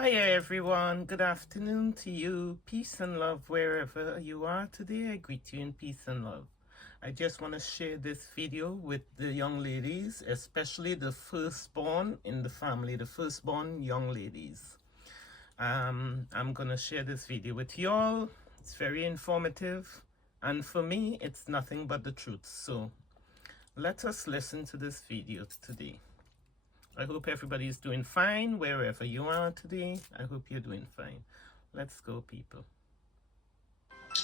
Hi everyone, good afternoon to you. Peace and love wherever you are today. I greet you in peace and love. I just want to share this video with the young ladies, especially the firstborn in the family, the firstborn young ladies. I'm going to share this video with y'all. It's very informative, and for me, it's nothing but the truth. So let us listen to this video today. I hope everybody is doing fine wherever you are today. I hope you're doing fine. Let's go, people.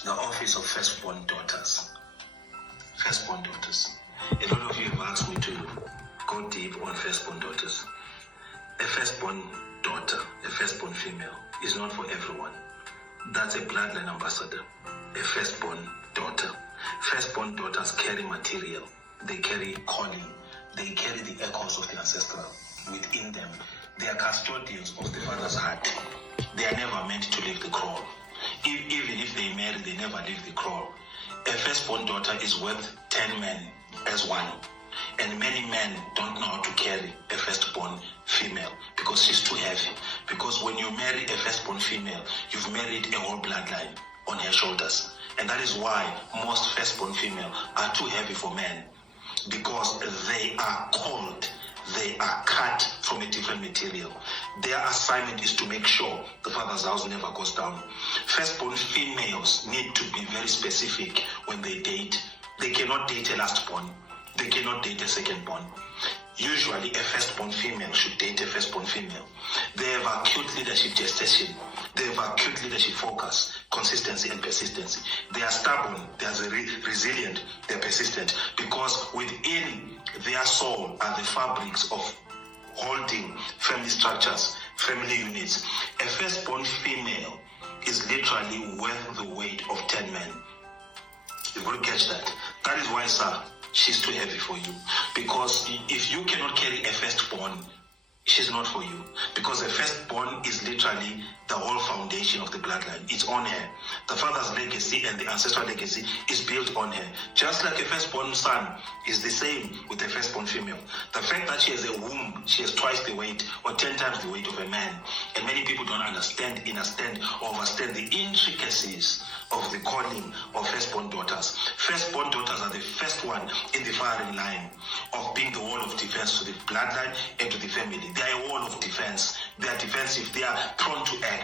The office of firstborn daughters. Firstborn daughters. A lot of you have asked me to go deep on firstborn daughters. A firstborn daughter, a firstborn female, is not for everyone. That's a bloodline ambassador. A firstborn daughter. Firstborn daughters carry material. They carry calling. They carry the echoes of the ancestral within them. They are custodians of the father's heart. They are never meant to leave the crawl. Even if they marry, they never leave the crawl. A firstborn daughter is worth 10 men as one. And many men don't know how to carry a firstborn female because she's too heavy. Because when you marry a firstborn female, you've married a whole bloodline on her shoulders. And that is why most firstborn female are too heavy for men. Because they are called, they are cut from a different material. Their assignment is to make sure the father's house never goes down. Firstborn females need to be very specific when they date. They cannot date a lastborn. They cannot date a secondborn. Usually a firstborn female should date a firstborn female. They have acute leadership gestation. They have acute leadership focus, consistency and persistency. They are stubborn, they are resilient, they are persistent because within their soul are the fabrics of holding family structures, family units. A firstborn female is literally worth the weight of 10 men. You've got to catch that. That is why, sir, she's too heavy for you. Because if you cannot carry a firstborn, she's not for you. Because a firstborn is literally the whole foundation of the bloodline. It's on her. The father's legacy and the ancestral legacy is built on her. Just like a firstborn son is the same with a firstborn female. The fact that she has a womb, she has twice the weight or 10 times the weight of a man. And many people don't understand, or understand the intricacies of the calling of firstborn daughters. Firstborn daughters are the first one in the firing line of being the wall of defense to the bloodline and to the family. They are a wall of defense. They are defensive. They are prone to act.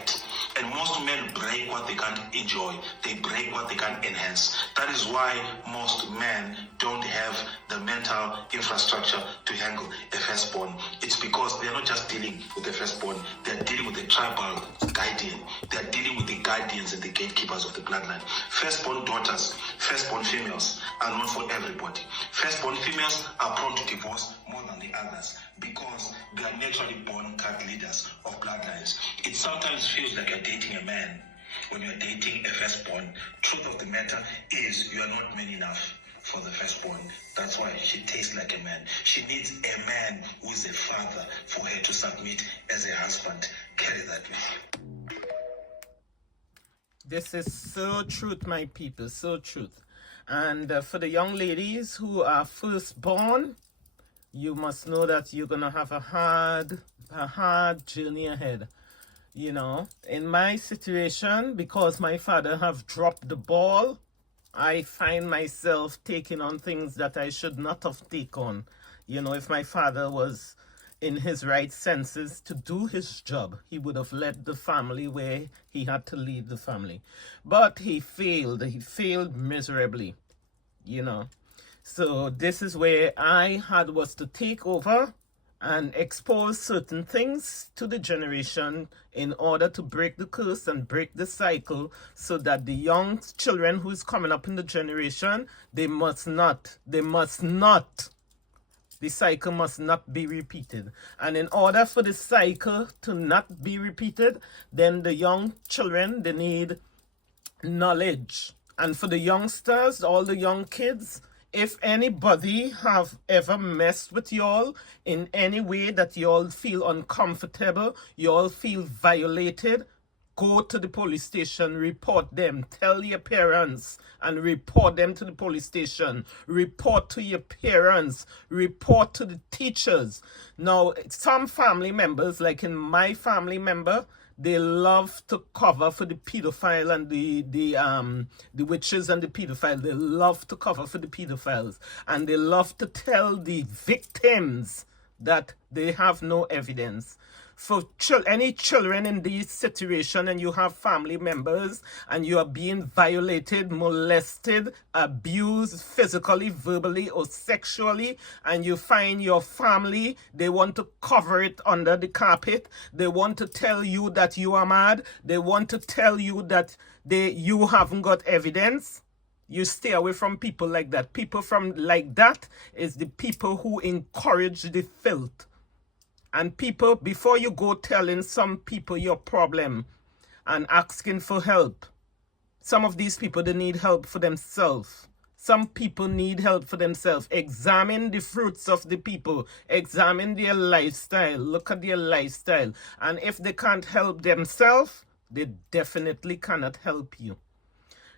And most men break what they can't enjoy. They break what they can't enhance. That is why most men don't have the mental infrastructure to handle a firstborn. It's because they are not just dealing with the firstborn. They are dealing with the tribal guardian. They are dealing with the guardians and the gatekeepers of the bloodline. Firstborn daughters, firstborn females are not for everybody. Firstborn females are prone to divorce more than the others because they are naturally born cut leaders of bloodlines. It sometimes feels like you're dating a man when you're dating a firstborn. Truth of the matter is you are not man enough for the firstborn. That's why she tastes like a man. She needs a man who is a father for her to submit as a husband. Carry that with you. This is so truth, my people, so truth. And for the young ladies who are firstborn, you must know that you're gonna have a hard journey ahead. You know, in my situation, because my father have dropped the ball, I find myself taking on things that I should not have taken on. You know, if my father was in his right senses to do his job, he would have led the family where he had to lead the family. But he failed miserably, you know. So this is where I was to take over and expose certain things to the generation in order to break the curse and break the cycle so that the young children who is coming up in the generation, the cycle must not be repeated. And in order for the cycle to not be repeated, then the young children, they need knowledge. And for the youngsters, all the young kids, if anybody have ever messed with y'all in any way that y'all feel uncomfortable, y'all feel violated, Go to the police station, report them, tell your parents and report them to the police station. Report to your parents, report to the teachers. Now, some family members, like in my family member, they love to cover for the pedophile and the witches and the pedophile. They love to cover for the pedophiles, and they love to tell the victims that they have no evidence. For any children in this situation, and you have family members and you are being violated, molested, abused physically, verbally, or sexually, and you find your family, they want to cover it under the carpet. They want to tell you that you are mad. They want to tell you that you haven't got evidence. You stay away from people like that. People from like that is the people who encourage the filth. And people, before you go telling some people your problem and asking for help, some of these people, they need help for themselves. Some people need help for themselves. Examine the fruits of the people. Examine their lifestyle. Look at their lifestyle. And if they can't help themselves, they definitely cannot help you.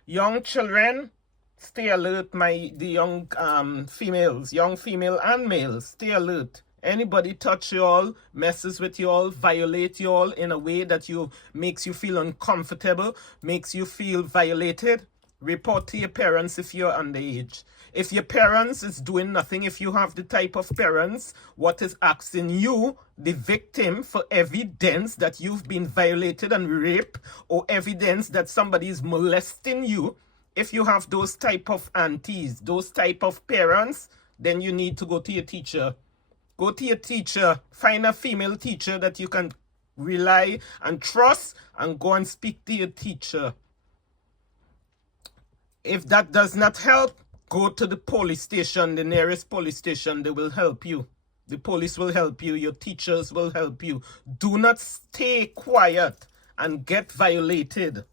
Young children, stay alert. The young females, young female and males, stay alert. Anybody touch you all, messes with you all, violate you all in a way that makes you feel uncomfortable, makes you feel violated, report to your parents if you're underage. If your parents is doing nothing, if you have the type of parents what is asking you, the victim, for evidence that you've been violated and raped, or evidence that somebody is molesting you, if you have those type of aunties, those type of parents, then you need to go to your teacher. Go to your teacher, find a female teacher that you can rely and trust, and go and speak to your teacher. If that does not help, go to the police station, the nearest police station. They will help you. The police will help you. Your teachers will help you. Do not stay quiet and get violated.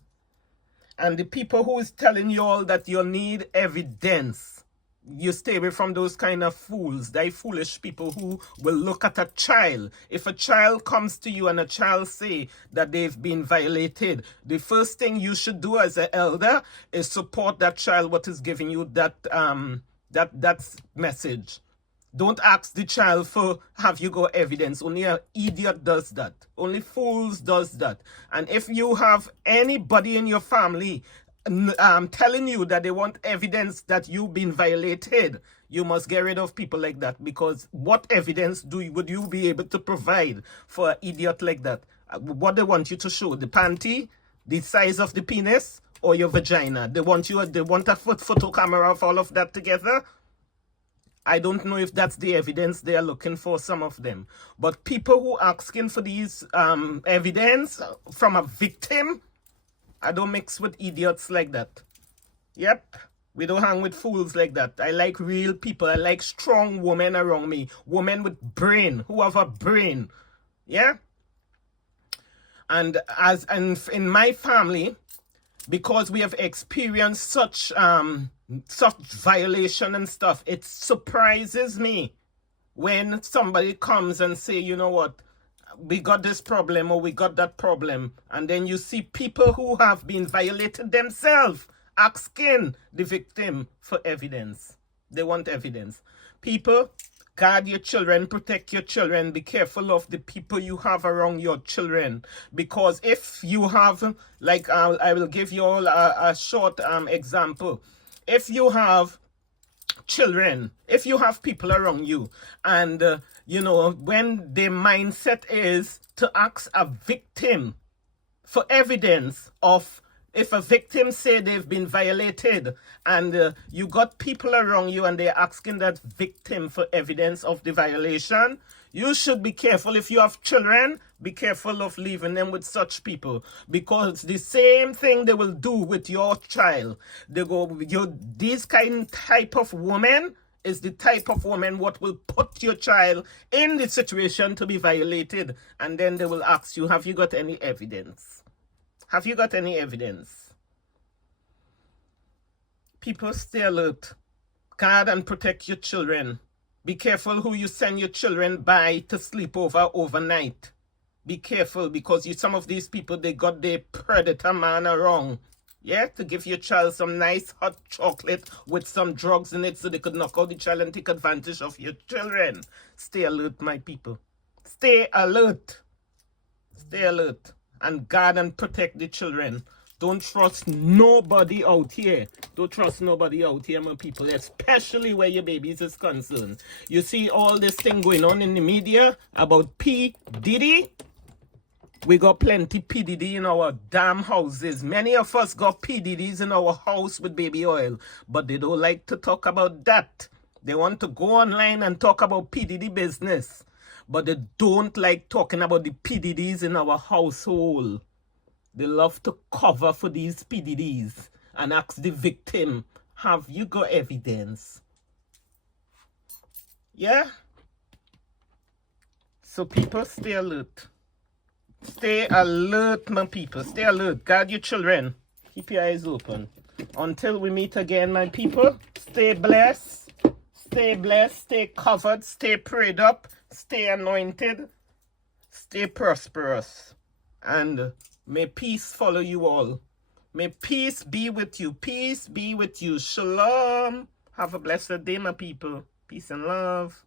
And the people who is telling you all that you need evidence, you stay away from those kind of fools, they foolish people who will look at a child. If a child comes to you and a child say that they've been violated, the first thing you should do as an elder is support that child what is giving you that message. Don't ask the child for have you got evidence. Only an idiot does that. Only fools does that. And if you have anybody in your family telling you that they want evidence that you've been violated, you must get rid of people like that, because what evidence would you be able to provide for an idiot like that? What they want you to show? The panty, the size of the penis, or your vagina? They want a photo camera of all of that together? I don't know if that's the evidence they are looking for, some of them. But people who are asking for these evidence from a victim, I don't mix with idiots like that. Yep, we don't hang with fools like that. I like real people. I like strong women around me. Women with brain, who have a brain. Yeah? And in my family, because we have experienced such violation and stuff, it surprises me when somebody comes and say, you know what, we got this problem or we got that problem, and then you see people who have been violated themselves asking the victim for evidence. They want evidence. People, guard your children, protect your children, be careful of the people you have around your children, because if you have, like I will give you all a short example. If you have children, if you have people around you, and when their mindset is to ask a victim for evidence of, if a victim say they've been violated, and you got people around you and they're asking that victim for evidence of the violation, you should be careful. If you have children, be careful of leaving them with such people, because the same thing they will do with your child. They go, this type of woman is the type of woman what will put your child in the situation to be violated, and then they will ask you, have you got any evidence? Have you got any evidence? People, stay alert. Guard and protect your children. Be careful who you send your children by to sleep over overnight. Be careful, because some of these people, they got their predator man around. Yeah, to give your child some nice hot chocolate with some drugs in it so they could knock out the child and take advantage of your children. Stay alert, my people. Stay alert. Stay alert. And guard and protect the children. Don't trust nobody out here. Don't trust nobody out here, my people, especially where your babies is concerned. You see all this thing going on in the media about P. Diddy? We got plenty PDD in our damn houses. Many of us got PDDs in our house with baby oil, but they don't like to talk about that. They want to go online and talk about PDD business, but they don't like talking about the PDDs in our household. They love to cover for these PDDs and ask the victim, have you got evidence? Yeah? So people, stay alert. Stay alert, my people. Stay alert. Guard your children. Keep your eyes open. Until we meet again, my people, stay blessed. Stay blessed. Stay covered. Stay prayed up. Stay anointed. Stay prosperous. And may peace follow you all. May peace be with you. Peace be with you. Shalom. Have a blessed day, my people. Peace and love.